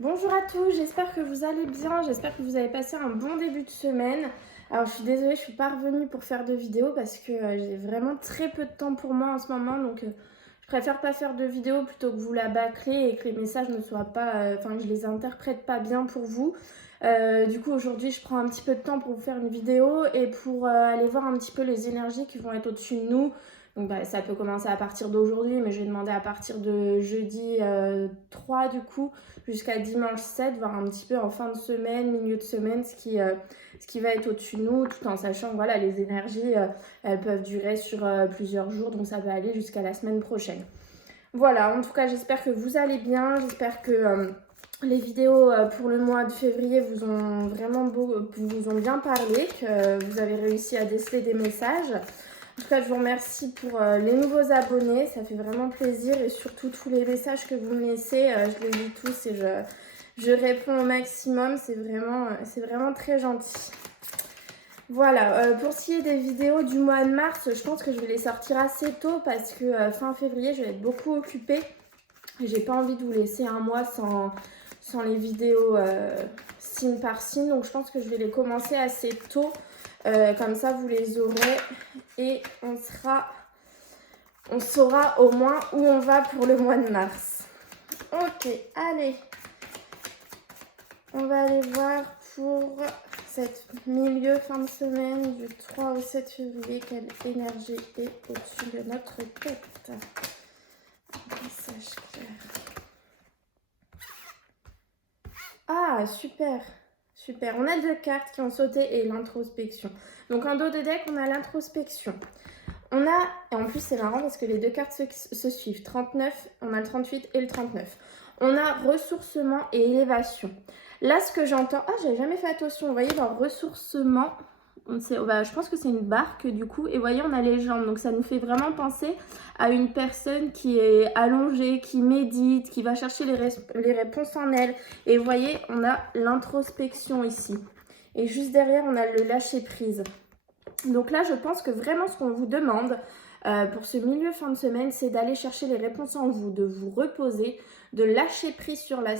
Bonjour à tous, j'espère que vous allez bien, j'espère que vous avez passé un bon début de semaine. Alors je suis désolée, je suis pas revenue pour faire de vidéo parce que j'ai vraiment très peu de temps pour moi en ce moment, donc je préfère pas faire de vidéo plutôt que vous la bâcler et que les messages ne soient pas, que je les interprète pas bien pour vous. Du coup aujourd'hui je prends un petit peu de temps pour vous faire une vidéo et pour aller voir un petit peu les énergies qui vont être au-dessus de nous. Donc ça peut commencer à partir d'aujourd'hui, mais je vais demander à partir de jeudi 3 du coup jusqu'à dimanche 7, voir un petit peu en fin de semaine, milieu de semaine, ce qui va être au-dessus de nous, tout en sachant que voilà, les énergies, elles peuvent durer sur plusieurs jours, donc ça va aller jusqu'à la semaine prochaine. Voilà, en tout cas, j'espère que vous allez bien, j'espère que les vidéos pour le mois de février vous ont vous ont bien parlé, que vous avez réussi à déceler des messages. En tout cas, je vous remercie pour les nouveaux abonnés, ça fait vraiment plaisir et surtout tous les messages que vous me laissez, je les lis tous et je réponds au maximum, c'est vraiment très gentil. Voilà, pour ce qui est des vidéos du mois de mars, je pense que je vais les sortir assez tôt parce que fin février, je vais être beaucoup occupée. J'ai pas envie de vous laisser un mois sans les vidéos signe par signe, donc je pense que je vais les commencer assez tôt. Comme ça, vous les aurez et on saura au moins où on va pour le mois de mars. Ok, allez. On va aller voir pour cette milieu fin de semaine du 3 au 7 février quelle énergie est au-dessus de notre tête. Message clair. Ah, super. Super. On a deux cartes qui ont sauté et l'introspection. Donc en dos de deck, on a l'introspection. On a, et en plus c'est marrant parce que les deux cartes se suivent, 39, on a le 38 et le 39. On a ressourcement et élévation. Là ce que j'entends, ah j'avais jamais fait attention, vous voyez dans ressourcement, je pense que c'est une barque du coup, et vous voyez on a les jambes, donc ça nous fait vraiment penser à une personne qui est allongée, qui médite, qui va chercher les réponses en elle. Et vous voyez on a l'introspection ici. Et juste derrière on a le lâcher prise. Donc là, je pense que vraiment ce qu'on vous demande pour ce milieu fin de semaine, c'est d'aller chercher les réponses en vous, de vous reposer, de lâcher prise sur la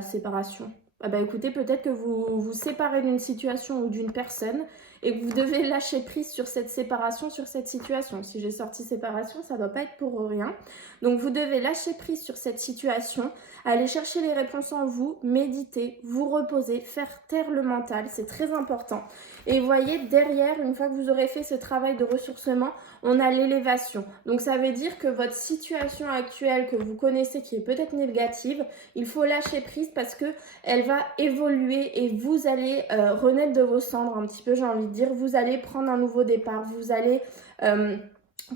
séparation. Ah bah écoutez, peut-être que vous vous séparez d'une situation ou d'une personne et que vous devez lâcher prise sur cette séparation, sur cette situation. Si j'ai sorti séparation, ça ne doit pas être pour rien. Donc vous devez lâcher prise sur cette situation, aller chercher les réponses en vous, méditer, vous reposer, faire taire le mental, c'est très important. Et vous voyez, derrière, une fois que vous aurez fait ce travail de ressourcement, on a l'élévation. Donc ça veut dire que votre situation actuelle que vous connaissez, qui est peut-être négative, il faut lâcher prise parce que elle va évoluer et vous allez renaître de vos cendres un petit peu, j'ai envie de dire. Vous allez prendre un nouveau départ, vous allez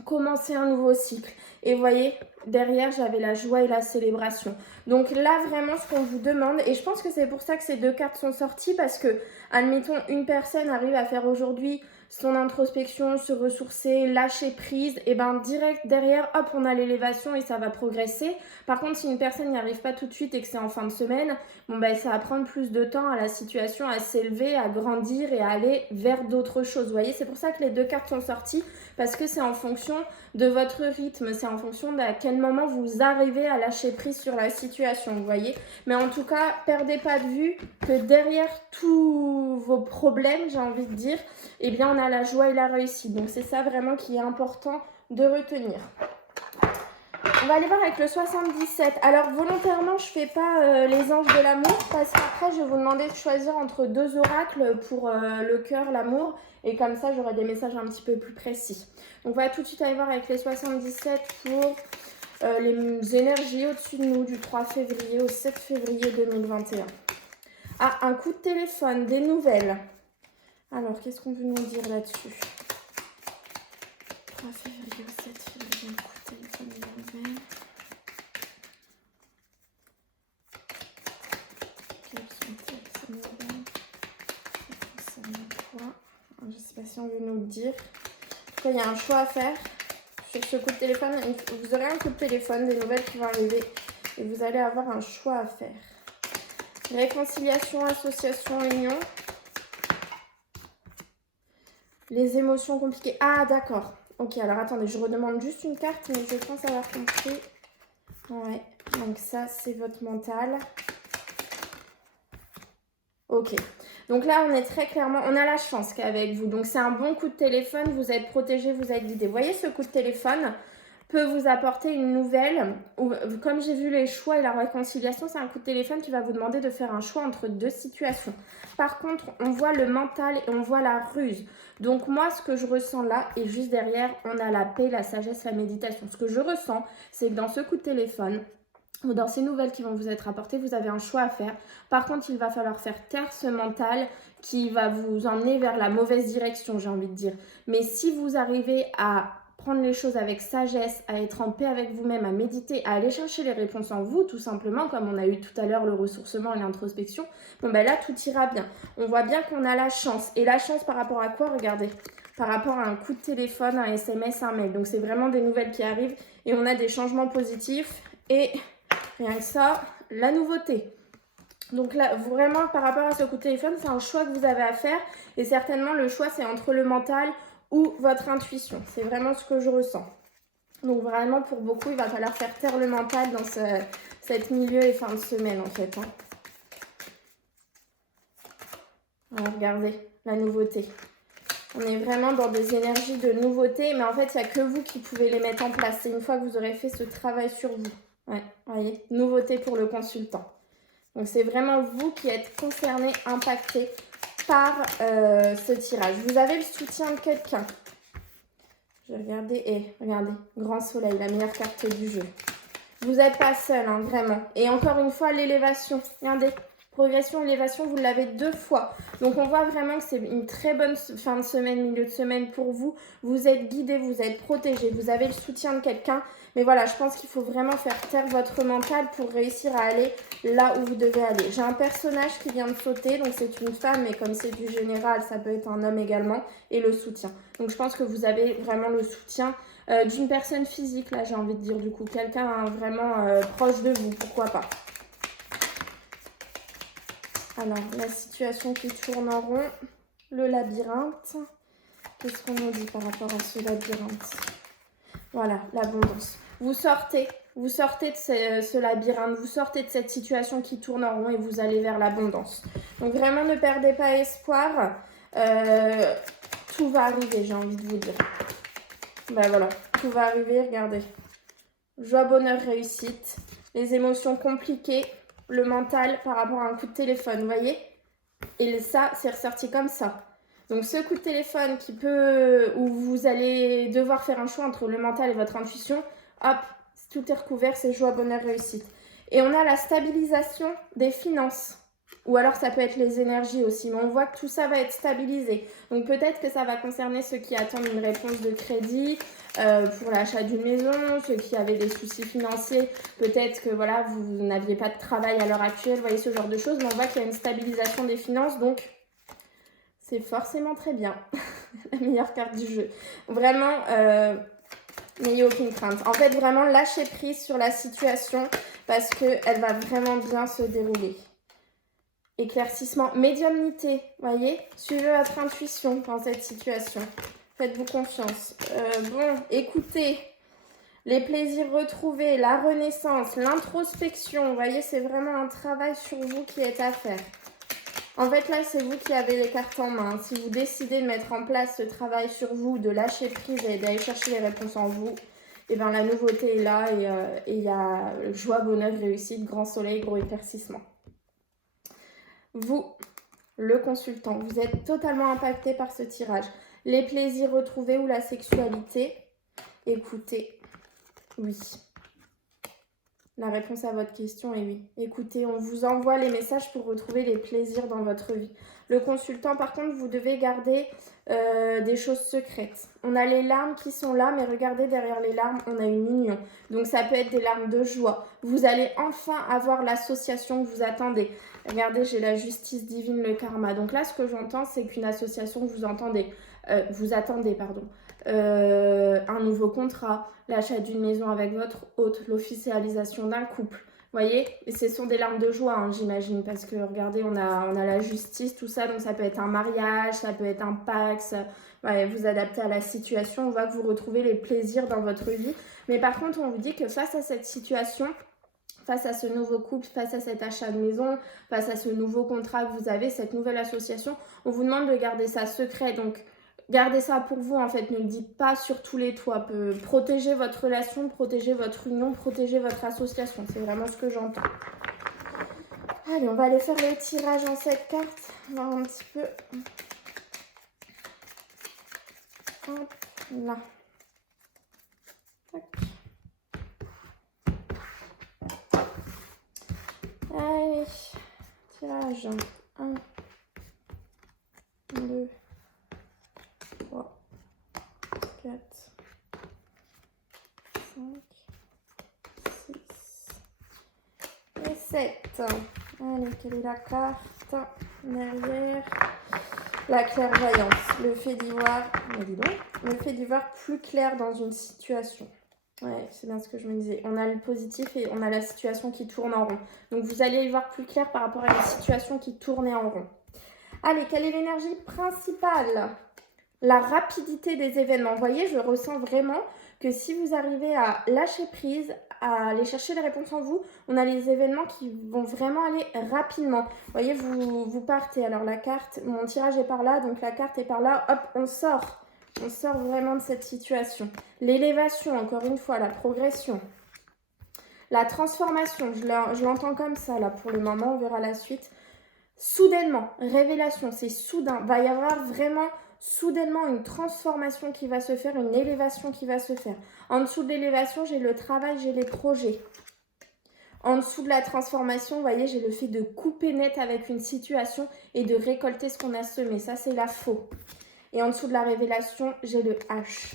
commencer un nouveau cycle. Et vous voyez, derrière, j'avais la joie et la célébration. Donc là, vraiment, ce qu'on vous demande, et je pense que c'est pour ça que ces deux cartes sont sorties, parce que, admettons, une personne arrive à faire aujourd'hui son introspection, se ressourcer, lâcher prise, et ben direct derrière, hop, on a l'élévation et ça va progresser. Par contre, si une personne n'y arrive pas tout de suite et que c'est en fin de semaine, bon ben ça va prendre plus de temps à la situation à s'élever, à grandir et à aller vers d'autres choses. Vous voyez, c'est pour ça que les deux cartes sont sorties, parce que c'est en fonction de votre rythme, c'est en fonction d'à quel moment vous arrivez à lâcher prise sur la situation, vous voyez. Mais en tout cas, perdez pas de vue que derrière tous vos problèmes, j'ai envie de dire, eh bien on a la joie et la réussite. Donc c'est ça vraiment qui est important de retenir. On va aller voir avec le 77. Alors volontairement je fais pas les anges de l'amour parce qu'après je vais vous demander de choisir entre deux oracles pour le cœur, l'amour, et comme ça j'aurai des messages un petit peu plus précis. Donc on va tout de suite aller voir avec les 77 pour les énergies au-dessus de nous du 3 février au 7 février 2021. Ah, un coup de téléphone, des nouvelles. Alors qu'est-ce qu'on veut nous dire là-dessus? 3 février au 7 février, un coup de téléphone, des nouvelles. Je ne sais pas si on veut nous le dire. En tout cas, il y a un choix à faire sur ce coup de téléphone. Vous aurez un coup de téléphone, des nouvelles qui vont arriver et vous allez avoir un choix à faire. Réconciliation, association, union. Les émotions compliquées. Ah, d'accord. Ok, alors attendez, je redemande juste une carte, mais je pense avoir compris. Ouais, donc ça, c'est votre mental. Ok. Donc là, on est très clairement, on a la chance qu'avec vous. Donc c'est un bon coup de téléphone, vous êtes protégé, vous êtes guidé. Vous voyez, ce coup de téléphone peut vous apporter une nouvelle. Comme j'ai vu les choix et la réconciliation, c'est un coup de téléphone qui va vous demander de faire un choix entre deux situations. Par contre, on voit le mental et on voit la ruse. Donc moi, ce que je ressens là, et juste derrière, on a la paix, la sagesse, la méditation. Ce que je ressens, c'est que dans ce coup de téléphone, ou dans ces nouvelles qui vont vous être apportées, vous avez un choix à faire. Par contre, il va falloir faire taire ce mental qui va vous emmener vers la mauvaise direction, j'ai envie de dire. Mais si vous arrivez à prendre les choses avec sagesse, à être en paix avec vous-même, à méditer, à aller chercher les réponses en vous, tout simplement, comme on a eu tout à l'heure le ressourcement et l'introspection, bon ben là, tout ira bien. On voit bien qu'on a la chance. Et la chance par rapport à quoi? Regardez. Par rapport à un coup de téléphone, un SMS, un mail. Donc c'est vraiment des nouvelles qui arrivent et on a des changements positifs et rien que ça, la nouveauté. Donc là, vraiment, par rapport à ce coup de téléphone, c'est un choix que vous avez à faire. Et certainement, le choix, c'est entre le mental ou votre intuition. C'est vraiment ce que je ressens. Donc vraiment, pour beaucoup, il va falloir faire taire le mental dans cette milieu et fin de semaine, en fait. Hein. Alors, regardez, la nouveauté. On est vraiment dans des énergies de nouveauté. Mais en fait, il n'y a que vous qui pouvez les mettre en place. C'est une fois que vous aurez fait ce travail sur vous. Ouais, voyez, nouveauté pour le consultant. Donc, c'est vraiment vous qui êtes concerné, impacté par ce tirage. Vous avez le soutien de quelqu'un. Je vais regarder. Et regardez, grand soleil, la meilleure carte du jeu. Vous n'êtes pas seul, hein, vraiment. Et encore une fois, l'élévation. Regardez, progression, élévation, vous l'avez 2 fois. Donc, on voit vraiment que c'est une très bonne fin de semaine, milieu de semaine pour vous. Vous êtes guidé, vous êtes protégé, vous avez le soutien de quelqu'un. Mais voilà, je pense qu'il faut vraiment faire taire votre mental pour réussir à aller là où vous devez aller. J'ai un personnage qui vient de sauter, donc c'est une femme, mais comme c'est du général, ça peut être un homme également, et le soutien. Donc, je pense que vous avez vraiment le soutien d'une personne physique, là, j'ai envie de dire, du coup. Quelqu'un vraiment proche de vous, pourquoi pas. Alors, la situation qui tourne en rond, le labyrinthe. Qu'est-ce qu'on nous dit par rapport à ce labyrinthe? Voilà, l'abondance. Vous sortez de ce labyrinthe, vous sortez de cette situation qui tourne en rond et vous allez vers l'abondance. Donc vraiment, ne perdez pas espoir. Tout va arriver, j'ai envie de vous dire. Ben voilà, tout va arriver, regardez. Joie, bonheur, réussite. Les émotions compliquées, le mental par rapport à un coup de téléphone, vous voyez? Et ça, c'est ressorti comme ça. Donc ce coup de téléphone où vous allez devoir faire un choix entre le mental et votre intuition, hop, tout est recouvert, c'est joie, bonheur, réussite. Et on a la stabilisation des finances. Ou alors ça peut être les énergies aussi, mais on voit que tout ça va être stabilisé. Donc peut-être que ça va concerner ceux qui attendent une réponse de crédit pour l'achat d'une maison, ceux qui avaient des soucis financiers, peut-être que voilà, vous n'aviez pas de travail à l'heure actuelle, vous voyez ce genre de choses, mais on voit qu'il y a une stabilisation des finances, donc c'est forcément très bien. La meilleure carte du jeu. Vraiment, n'ayez aucune crainte. En fait, vraiment lâchez prise sur la situation parce qu'elle va vraiment bien se dérouler. Éclaircissement, médiumnité, voyez, suivez votre intuition dans cette situation. Faites-vous confiance. Bon, écoutez, les plaisirs retrouvés, la renaissance, l'introspection, vous voyez, c'est vraiment un travail sur vous qui est à faire. En fait, là, c'est vous qui avez les cartes en main. Si vous décidez de mettre en place ce travail sur vous, de lâcher prise et d'aller chercher les réponses en vous, et bien la nouveauté est là et il y a joie, bonheur, réussite, grand soleil, gros éclaircissement. Vous, le consultant, vous êtes totalement impacté par ce tirage. Les plaisirs retrouvés ou la sexualité, écoutez, oui. La réponse à votre question est oui. Écoutez, on vous envoie les messages pour retrouver les plaisirs dans votre vie. Le consultant, par contre, vous devez garder des choses secrètes. On a les larmes qui sont là, mais regardez, derrière les larmes, on a une union. Donc, ça peut être des larmes de joie. Vous allez enfin avoir l'association que vous attendez. Regardez, j'ai la justice divine, le karma. Donc là, ce que j'entends, c'est qu'une association que vous attendez, un nouveau contrat, l'achat d'une maison avec votre hôte, l'officialisation d'un couple. Vous voyez, et ce sont des larmes de joie, hein, j'imagine, parce que regardez, on a la justice, tout ça, donc ça peut être un mariage, ça peut être un pax, ouais, vous adaptez à la situation, on voit que vous retrouvez les plaisirs dans votre vie. Mais par contre, on vous dit que face à cette situation, face à ce nouveau couple, face à cet achat de maison, face à ce nouveau contrat que vous avez, cette nouvelle association. On vous demande de garder ça secret, donc gardez ça pour vous en fait, ne le dites pas sur tous les toits. Protégez votre relation, protégez votre union, protégez votre association, c'est vraiment ce que j'entends. Allez, on va aller faire le tirage en cette carte, voir un petit peu. Hop, là. Tac. Allez, tirage. 1, 2, 3, 4, 5, 6 et 7. Allez, quelle est la carte derrière? La clairvoyance, le fait d'y voir, le fait d'y voir plus clair dans une situation. Ouais, c'est bien ce que je me disais. On a le positif et on a la situation qui tourne en rond. Donc vous allez y voir plus clair par rapport à la situation qui tournait en rond. Allez, quelle est l'énergie principale? La rapidité des événements. Vous voyez, je ressens vraiment que si vous arrivez à lâcher prise, à aller chercher les réponses en vous, on a les événements qui vont vraiment aller rapidement. Vous voyez, vous partez. Alors la carte, mon tirage est par là, donc la carte est par là. Hop, on sort. On sort vraiment de cette situation. L'élévation, encore une fois, la progression. La transformation, je l'entends comme ça là pour le moment, on verra la suite. Soudainement, révélation, c'est soudain. Va y avoir vraiment soudainement une transformation qui va se faire, une élévation qui va se faire. En dessous de l'élévation, j'ai le travail, j'ai les projets. En dessous de la transformation, vous voyez, j'ai le fait de couper net avec une situation et de récolter ce qu'on a semé. Ça, c'est la faux. Et en dessous de la révélation, j'ai le H.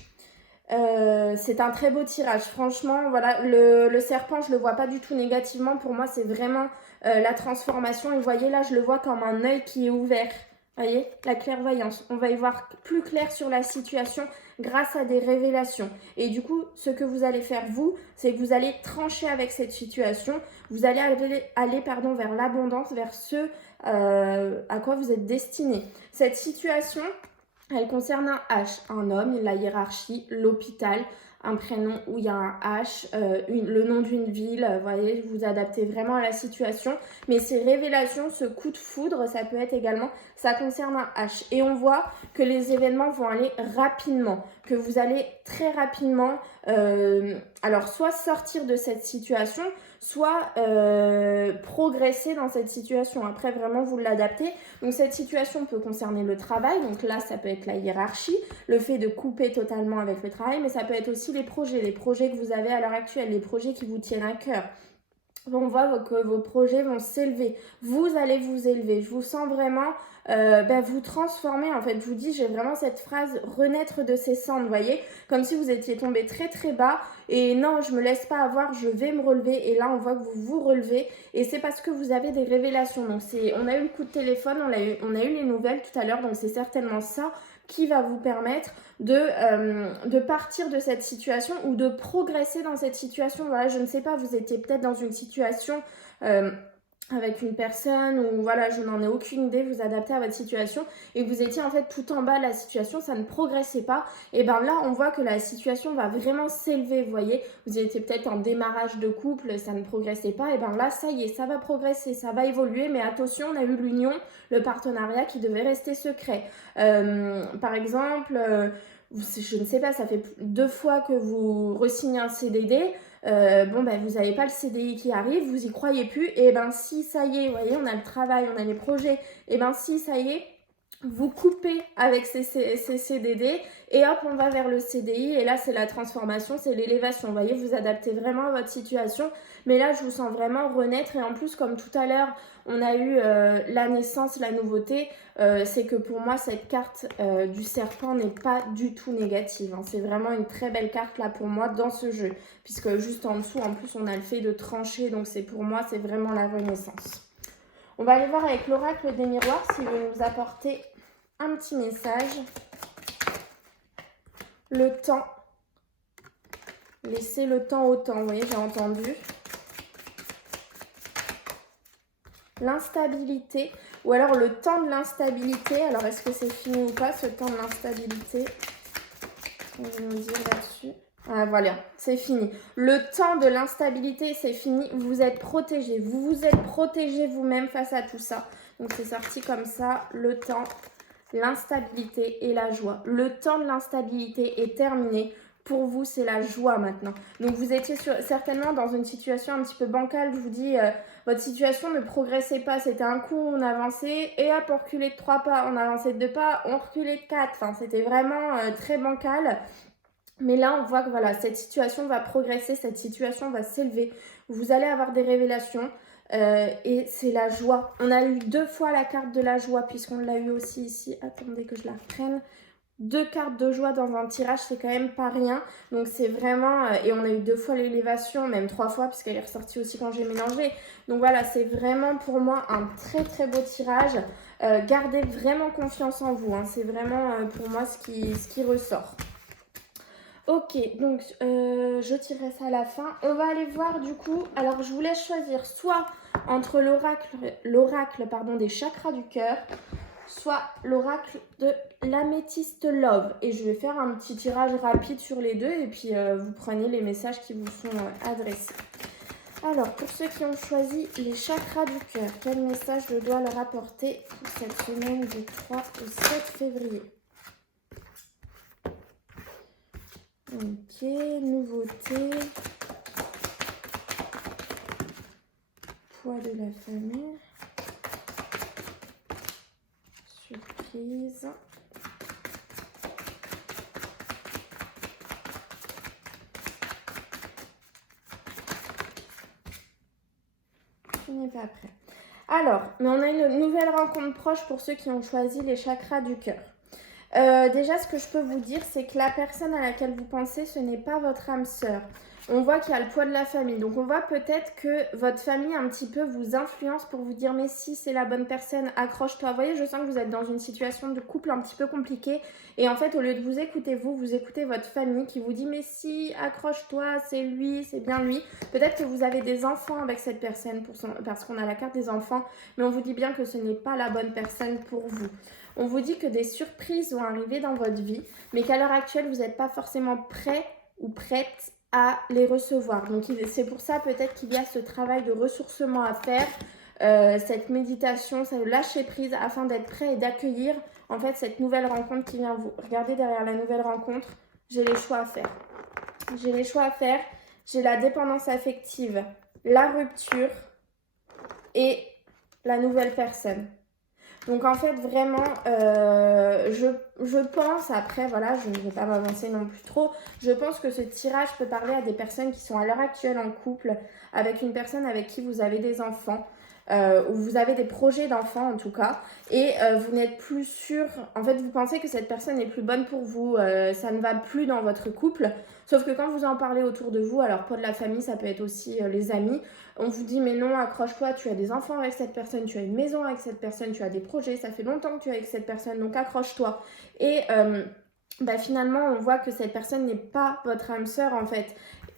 C'est un très beau tirage. Franchement, voilà, le serpent, je le vois pas du tout négativement. Pour moi, c'est vraiment la transformation. Et vous voyez, là, je le vois comme un œil qui est ouvert. Vous voyez, la clairvoyance. On va y voir plus clair sur la situation grâce à des révélations. Et du coup, ce que vous allez faire, vous, c'est que vous allez trancher avec cette situation. Vous allez aller vers l'abondance, vers ce à quoi vous êtes destiné. Cette situation... elle concerne un H, un homme, la hiérarchie, l'hôpital, un prénom où il y a un H, le nom d'une ville, vous voyez, vous adaptez vraiment à la situation. Mais ces révélations, ce coup de foudre, ça peut être également, ça concerne un H. Et on voit que les événements vont aller rapidement, que vous allez très rapidement, alors soit sortir de cette situation, soit progresser dans cette situation. Après, vraiment, vous l'adaptez. Donc, cette situation peut concerner le travail. Donc là, ça peut être la hiérarchie, le fait de couper totalement avec le travail, mais ça peut être aussi les projets que vous avez à l'heure actuelle, les projets qui vous tiennent à cœur. On voit que vos projets vont s'élever. Vous allez vous élever. Je vous sens vraiment vous transformer. En fait, je vous dis, j'ai vraiment cette phrase renaître de ses cendres, vous voyez, comme si vous étiez tombé très très bas. Et non, je me laisse pas avoir, je vais me relever. Et là, on voit que vous vous relevez. Et c'est parce que vous avez des révélations. Donc, on a eu le coup de téléphone, on a eu les nouvelles tout à l'heure. Donc, c'est certainement ça qui va vous permettre de partir de cette situation ou de progresser dans cette situation. Voilà, je ne sais pas, vous étiez peut-être dans une situation avec une personne ou voilà, je n'en ai aucune idée, vous adaptez à votre situation et vous étiez en fait tout en bas de la situation, ça ne progressait pas. Et bien là, on voit que la situation va vraiment s'élever, vous voyez. Vous étiez peut-être en démarrage de couple, ça ne progressait pas. Et bien là, ça y est, ça va progresser, ça va évoluer. Mais attention, on a eu l'union, le partenariat qui devait rester secret. Par exemple... je ne sais pas, ça fait 2 fois que vous re-signez un CDD, vous n'avez pas le CDI qui arrive, vous y croyez plus, et ben si ça y est, vous voyez, on a le travail, on a les projets, et ben si ça y est, vous coupez avec ces CDD et hop, on va vers le CDI et là, c'est la transformation, c'est l'élévation. Vous voyez, vous adaptez vraiment à votre situation. Mais là, je vous sens vraiment renaître et en plus, comme tout à l'heure, on a eu la naissance, la nouveauté. C'est que pour moi, cette carte du serpent n'est pas du tout négative. Hein. C'est vraiment une très belle carte là pour moi dans ce jeu. Puisque juste en dessous, en plus, on a le fait de trancher. Donc pour moi, c'est vraiment la renaissance. On va aller voir avec l'oracle des miroirs s'il veut nous apporter un petit message. Le temps. Laissez le temps au temps, vous voyez, j'ai entendu. L'instabilité, ou alors le temps de l'instabilité. Alors, est-ce que c'est fini ou pas, ce temps de l'instabilité? On va nous dire là-dessus. Ah, voilà, c'est fini. Le temps de l'instabilité, c'est fini. Vous êtes protégé. Vous vous êtes protégé vous-même face à tout ça. Donc, c'est sorti comme ça. Le temps, l'instabilité et la joie. Le temps de l'instabilité est terminé. Pour vous, c'est la joie maintenant. Donc, vous étiez certainement dans une situation un petit peu bancale. Je vous dis, votre situation ne progressait pas. C'était un coup, on avançait et hop, on reculait de 3 pas. On avançait de 2 pas, on reculait de 4. Enfin, c'était vraiment très bancal. Mais là, on voit que voilà, cette situation va progresser, cette situation va s'élever. Vous allez avoir des révélations et c'est la joie. On a eu 2 fois la carte de la joie puisqu'on l'a eu aussi ici. Attendez que je la reprenne. 2 cartes de joie dans un tirage, c'est quand même pas rien. Donc c'est vraiment... et on a eu 2 fois l'élévation, même 3 fois puisqu'elle est ressortie aussi quand j'ai mélangé. Donc voilà, c'est vraiment pour moi un très très beau tirage. Gardez vraiment confiance en vous. Hein. C'est vraiment pour moi ce qui ressort. Ok, donc je tirerai ça à la fin. On va aller voir du coup. Alors je vous laisse choisir soit entre l'oracle des chakras du cœur, soit l'oracle de l'améthyste love. Et je vais faire un petit tirage rapide sur les deux et puis vous prenez les messages qui vous sont adressés. Alors pour ceux qui ont choisi les chakras du cœur, quel message je dois leur apporter pour cette semaine du 3 au 7 février? Ok, nouveauté. Poids de la famille. Surprise. Je n'ai pas prêt. Alors, mais on a une nouvelle rencontre proche pour ceux qui ont choisi les chakras du cœur. Déjà, ce que je peux vous dire, c'est que la personne à laquelle vous pensez, ce n'est pas votre âme sœur. On voit qu'il y a le poids de la famille. Donc, on voit peut-être que votre famille un petit peu vous influence pour vous dire « Mais si, c'est la bonne personne, accroche-toi ». Vous voyez, je sens que vous êtes dans une situation de couple un petit peu compliquée. Et en fait, au lieu de vous écouter vous écoutez votre famille qui vous dit « Mais si, accroche-toi, c'est lui, c'est bien lui ». Peut-être que vous avez des enfants avec cette personne parce qu'on a la carte des enfants. Mais on vous dit bien que ce n'est pas la bonne personne pour vous. On vous dit que des surprises vont arriver dans votre vie, mais qu'à l'heure actuelle, vous n'êtes pas forcément prêt ou prête à les recevoir. Donc, c'est pour ça peut-être qu'il y a ce travail de ressourcement à faire, cette méditation, ce lâcher prise afin d'être prêt et d'accueillir en fait cette nouvelle rencontre qui vient vous. Regardez derrière la nouvelle rencontre, j'ai les choix à faire. J'ai les choix à faire, j'ai la dépendance affective, la rupture et la nouvelle personne. Donc en fait vraiment, je pense, après voilà, je ne vais pas m'avancer non plus trop, je pense que ce tirage peut parler à des personnes qui sont à l'heure actuelle en couple, avec une personne avec qui vous avez des enfants, ou vous avez des projets d'enfants en tout cas, et vous n'êtes plus sûr, en fait vous pensez que cette personne n'est plus bonne pour vous, ça ne va plus dans votre couple, sauf que quand vous en parlez autour de vous, alors pas de la famille, ça peut être aussi les amis, on vous dit mais non, accroche-toi, tu as des enfants avec cette personne, tu as une maison avec cette personne, tu as des projets, ça fait longtemps que tu es avec cette personne, donc accroche-toi. Et finalement, on voit que cette personne n'est pas votre âme sœur en fait,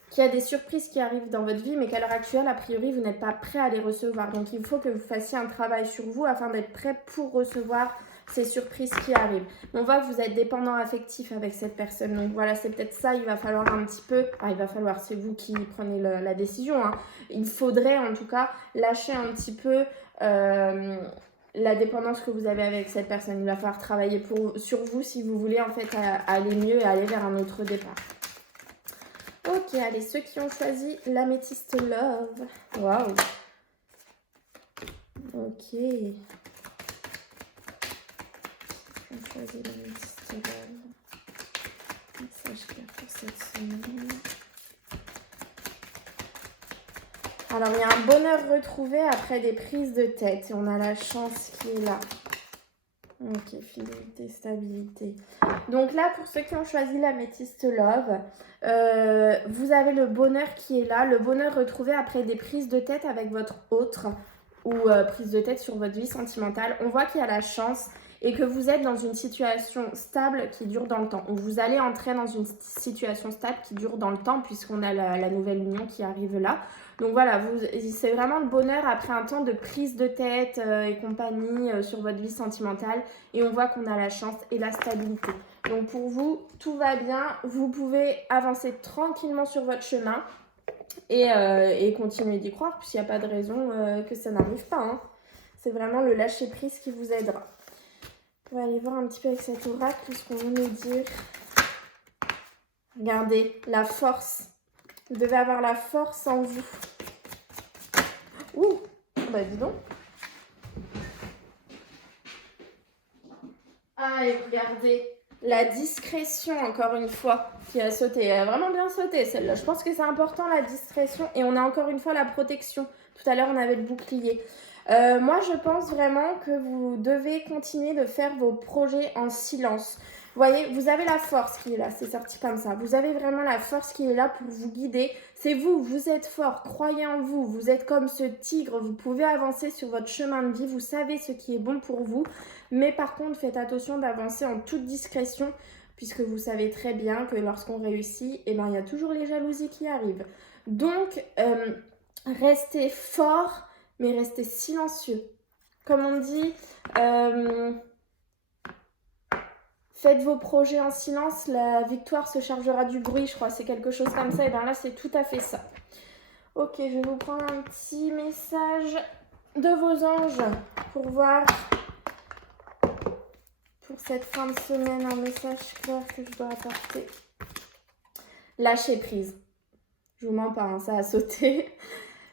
qu'il y a des surprises qui arrivent dans votre vie, mais qu'à l'heure actuelle, a priori, vous n'êtes pas prêt à les recevoir. Donc il faut que vous fassiez un travail sur vous afin d'être prêt pour recevoir ces surprises qui arrivent. On voit que vous êtes dépendant affectif avec cette personne. Donc voilà, c'est peut-être ça, il va falloir un petit peu... Enfin, il va falloir, c'est vous qui prenez la décision. Hein. Il faudrait en tout cas lâcher un petit peu la dépendance que vous avez avec cette personne. Il va falloir travailler sur vous si vous voulez en fait aller mieux et aller vers un autre départ. Ok, allez, ceux qui ont choisi l'améthyste love. Waouh. Ok. On choisit l'améthyste love. Message clair pour cette semaine. Alors, il y a un bonheur retrouvé après des prises de tête. Et on a la chance qui est là. Ok, fidélité, stabilité. Donc là, pour ceux qui ont choisi l'améthyste love, vous avez le bonheur qui est là. Le bonheur retrouvé après des prises de tête avec votre autre ou prise de tête sur votre vie sentimentale. On voit qu'il y a la chance et que vous êtes dans une situation stable qui dure dans le temps. Vous allez entrer dans une situation stable qui dure dans le temps puisqu'on a la nouvelle union qui arrive là. Donc voilà, c'est vraiment le bonheur après un temps de prise de tête et compagnie sur votre vie sentimentale. Et on voit qu'on a la chance et la stabilité. Donc pour vous, tout va bien. Vous pouvez avancer tranquillement sur votre chemin et continuer d'y croire, puisqu'il n'y a pas de raison que ça n'arrive pas. Hein. C'est vraiment le lâcher-prise qui vous aidera. On va aller voir un petit peu avec cet oracle ce qu'on veut nous dire. Regardez, la force. Vous devez avoir la force en vous. Ouh, bah dis donc. Ah, et regardez, la discrétion, encore une fois, qui a sauté. Elle a vraiment bien sauté, celle-là. Je pense que c'est important, la discrétion. Et on a encore une fois la protection. Tout à l'heure, on avait le bouclier. Moi, je pense vraiment que vous devez continuer de faire vos projets en silence. Vous voyez, vous avez la force qui est là, c'est sorti comme ça. Vous avez vraiment la force qui est là pour vous guider. C'est vous, vous êtes fort, croyez en vous. Vous êtes comme ce tigre, vous pouvez avancer sur votre chemin de vie. Vous savez ce qui est bon pour vous. Mais par contre, faites attention d'avancer en toute discrétion, puisque vous savez très bien que lorsqu'on réussit, eh ben, il y a toujours les jalousies qui arrivent. Donc, restez fort, mais restez silencieux. Comme on dit, faites vos projets en silence, la victoire se chargera du bruit, je crois, c'est quelque chose comme ça. Et bien là, c'est tout à fait ça. Ok, je vais vous prendre un petit message de vos anges pour voir pour cette fin de semaine un message clair que je dois apporter. Lâchez prise. Je vous mens pas, hein, ça a sauté.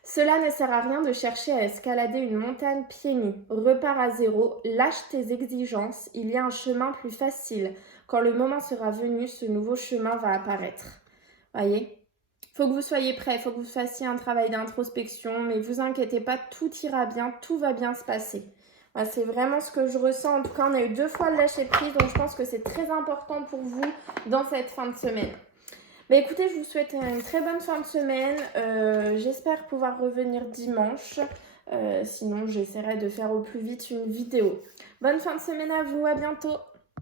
Cela ne sert à rien de chercher à escalader une montagne pieds nus. Repars à zéro, lâche tes exigences, il y a un chemin plus facile. Quand le moment sera venu, ce nouveau chemin va apparaître. Voyez ? Faut que vous soyez prêts, faut que vous fassiez un travail d'introspection, mais vous inquiétez pas, tout ira bien, tout va bien se passer. Voilà, c'est vraiment ce que je ressens. En tout cas, on a eu 2 fois le lâcher prise, donc je pense que c'est très important pour vous dans cette fin de semaine. Mais écoutez, je vous souhaite une très bonne fin de semaine. J'espère pouvoir revenir dimanche. Sinon, j'essaierai de faire au plus vite une vidéo. Bonne fin de semaine à vous, à bientôt.